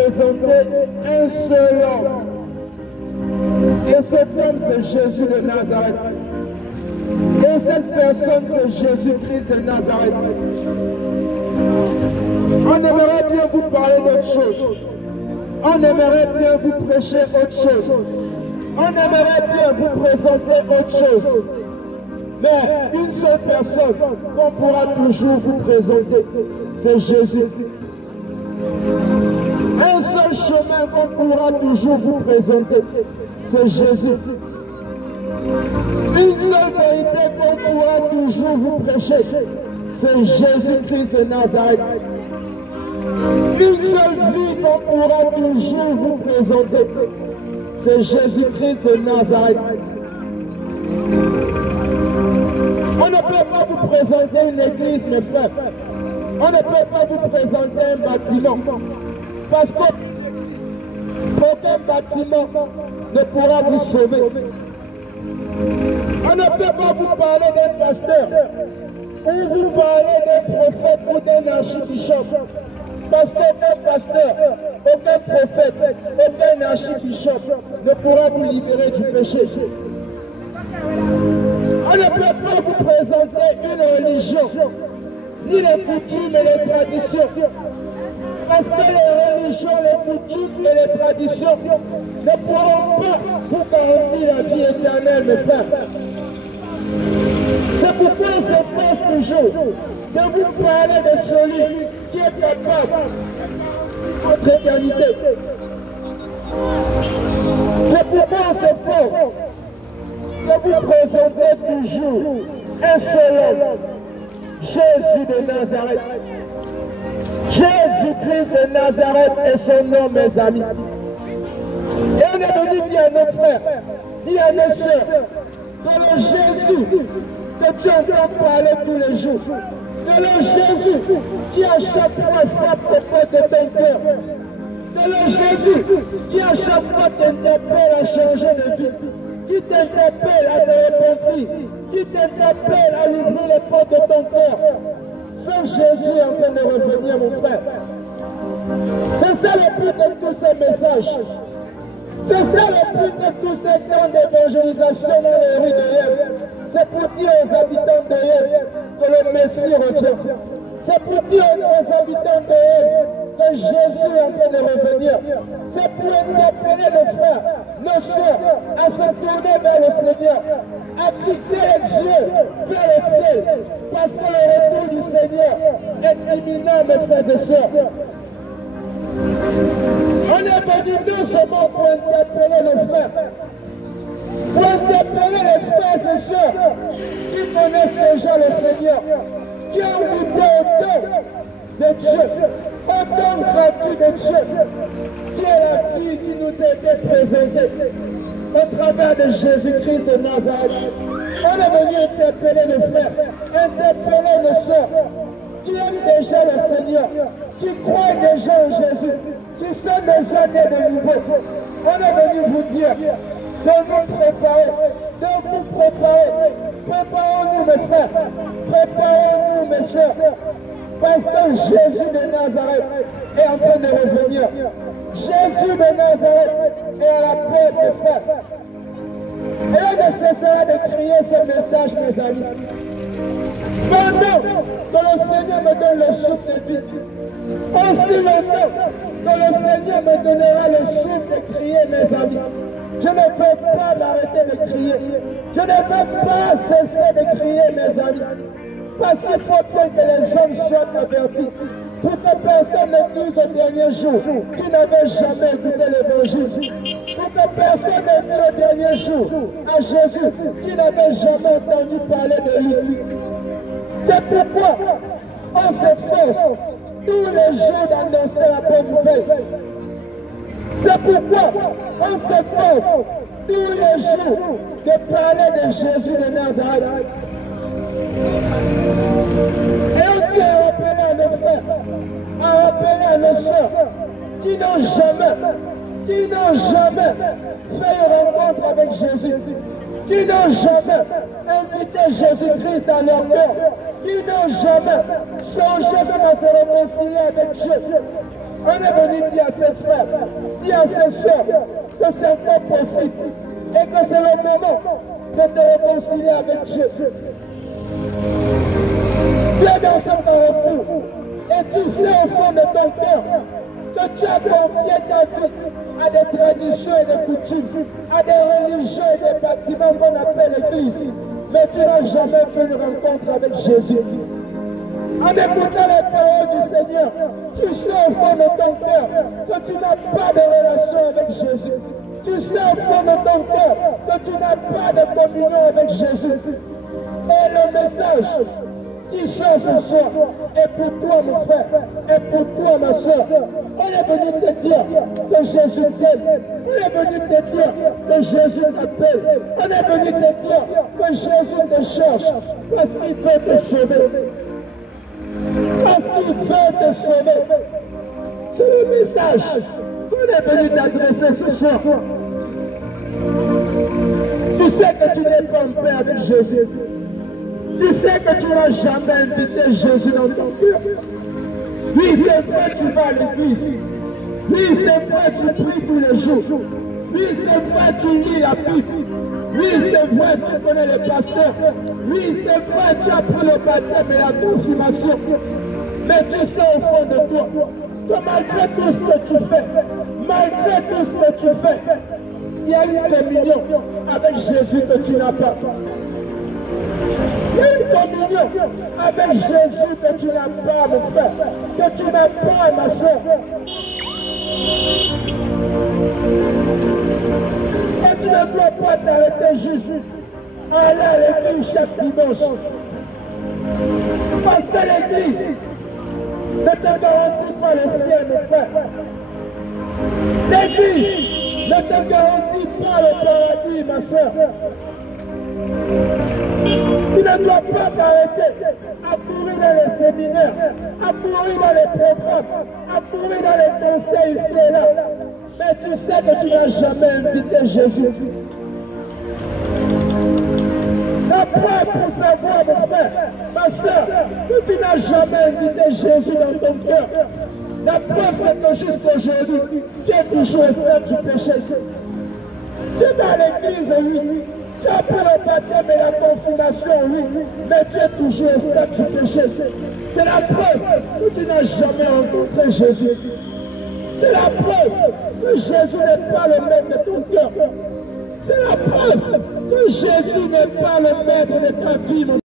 présenter un seul homme. Et cet homme, c'est Jésus de Nazareth. Et cette personne, c'est Jésus-Christ de Nazareth. On aimerait bien vous parler d'autre chose. On aimerait bien vous prêcher autre chose. On aimerait bien vous présenter autre chose. Mais une seule personne qu'on pourra toujours vous présenter, c'est Jésus. Un seul chemin qu'on pourra toujours vous présenter, c'est Jésus. Une seule vérité qu'on pourra toujours vous prêcher, c'est Jésus-Christ de Nazareth. Une seule vie qu'on pourra toujours vous présenter, c'est Jésus-Christ de Nazareth. On ne peut pas vous présenter une église, mes frères. On ne peut pas vous présenter un bâtiment. Parce qu'aucun bâtiment ne pourra vous sauver. On ne peut pas vous parler d'un pasteur ou vous parler d'un prophète ou d'un archibishop. Parce qu'aucun pasteur, aucun prophète, aucun archibishop ne pourra vous libérer du péché. On ne peut pas vous présenter une religion, ni les coutumes et les traditions. Parce que les religions, les coutumes et les traditions ne pourront pas vous garantir la vie éternelle, mes frères. C'est pourquoi on s'efforce toujours de vous parler de celui qui est capable de votre éternité. C'est pourquoi on s'efforce de vous présenter toujours un seul homme, Jésus de Nazareth. Jésus-Christ de Nazareth est son nom, mes amis. Et on est venu dire à nos frères, dire à nos sœurs, que le Jésus que tu entends parler tous les jours, que le Jésus qui à chaque fois frappe aux portes de ton cœur, que le Jésus qui à chaque fois t'interpelle à changer de vie, qui t'interpelle à te repentir, qui t'interpelle à ouvrir les portes de ton cœur. C'est Jésus en train de revenir, mon frère. C'est ça le but de tous ces messages. C'est ça le but de tous ces temps d'évangélisation dans les rues de Yem. C'est pour dire aux habitants de Yem que le Messie revient. C'est pour dire aux habitants de Yem que Jésus est en train de revenir. C'est pour interpeller nos frères, nos soeurs, à se tourner vers le Seigneur, à fixer les yeux vers le ciel, parce que le retour du Seigneur est imminent, mes frères et sœurs. On est venu non seulement pour interpeller nos frères, pour interpeller les frères et sœurs qui connaissent déjà le Seigneur, qui ont goûté au don de Dieu, au don gratuit de Dieu, qui est la vie qui nous a été présentée au travers de Jésus-Christ de Nazareth. On est venu interpeller nos frères, interpeller nos sœurs, qui aiment déjà le Seigneur, qui croient déjà en Jésus, qui sont déjà nés de nouveau. On est venu vous dire de nous préparer, de vous préparer. Préparons-nous, mes frères, préparons-nous, mes sœurs, parce que Jésus de Nazareth est en train de revenir. Jésus de Nazareth est à la porte, mes frères. Et on ne cessera de crier ce message, mes amis. Pendant que le Seigneur me donne le souffle de vie, aussi longtemps que le Seigneur me donnera le souffle de crier, mes amis. Je ne peux pas m'arrêter de crier. Je ne peux pas cesser de crier, mes amis. Parce qu'il faut bien que les hommes soient avertis. Pour que personne ne dise au dernier jour qu'il n'avait jamais écouté l'évangile. Pour que personne ne dise au dernier jour à Jésus qu'il n'avait jamais entendu parler de lui. C'est pourquoi on s'efforce tous les jours d'annoncer la bonne nouvelle. C'est pourquoi on s'efforce tous les jours de parler de Jésus de Nazareth. Et on dit à rappeler à nos frères, à rappeler à nos soeurs, qui n'ont jamais fait une rencontre avec Jésus, qui n'ont jamais invité Jésus-Christ dans leur cœur, qui n'ont jamais songé même à se réconcilier avec Dieu. On est venu dire à ces frères dis à ces soeurs que c'est encore possible et que c'est le moment de te réconcilier avec Dieu. Tu es dans ce carrefour et tu sais au fond de ton cœur que tu as confié ta vie à des traditions et des coutumes, à des religions et des bâtiments qu'on appelle l'Église. Mais tu n'as jamais fait une rencontre avec Jésus. En écoutant les paroles du Seigneur, tu sais au fond de ton cœur que tu n'as pas de relation avec Jésus. Tu sais au fond de ton cœur que tu n'as pas de communion avec Jésus. Et le message qui sort ce soir est pour toi, mon frère, et pour toi, ma soeur. On est venu te dire que Jésus t'aime. On est venu te dire que Jésus t'appelle. On est venu te dire que Jésus te cherche parce qu'il veut te sauver. Parce qu'il veut te sauver. C'est le message qu'on est venu t'adresser ce soir. Tu sais que tu n'es pas en paix avec Jésus. Tu sais que tu n'as jamais invité Jésus dans ton cœur. Oui, c'est vrai, tu vas à l'église. Oui, c'est vrai, tu pries tous les jours. Oui, c'est vrai, tu lis la Bible. Oui, c'est vrai, tu connais les pasteurs. Oui, c'est vrai, tu as pris le baptême et la confirmation. Mais tu sais au fond de toi que malgré tout ce que tu fais, malgré tout ce que tu fais, il y a une communion avec Jésus que tu n'as pas. Il y a une communion avec Jésus que tu n'as pas, mon frère, que tu n'as pas, ma soeur. Et tu ne dois pas t'arrêter juste à aller à l'église chaque dimanche. Parce que l'église ne te garantit pas le ciel, mon frère. L'église ne te garantit pas le paradis, ma soeur. Tu ne dois pas t'arrêter à courir dans les séminaires, à courir dans les programmes, à courir dans les conseils ici et là. Mais tu sais que tu n'as jamais invité Jésus. La preuve pour savoir, mon frère, ma soeur, que tu n'as jamais invité Jésus dans ton cœur. La preuve, c'est que jusqu'aujourd'hui, tu es toujours esclave du péché. Tu es dans l'église, oui. Tu as pris le baptême et la confirmation, oui, mais tu es toujours esclave du péché. C'est la preuve que tu n'as jamais rencontré Jésus. C'est la preuve que Jésus n'est pas le maître de ton cœur. C'est la preuve que Jésus n'est pas le maître de ta vie, mon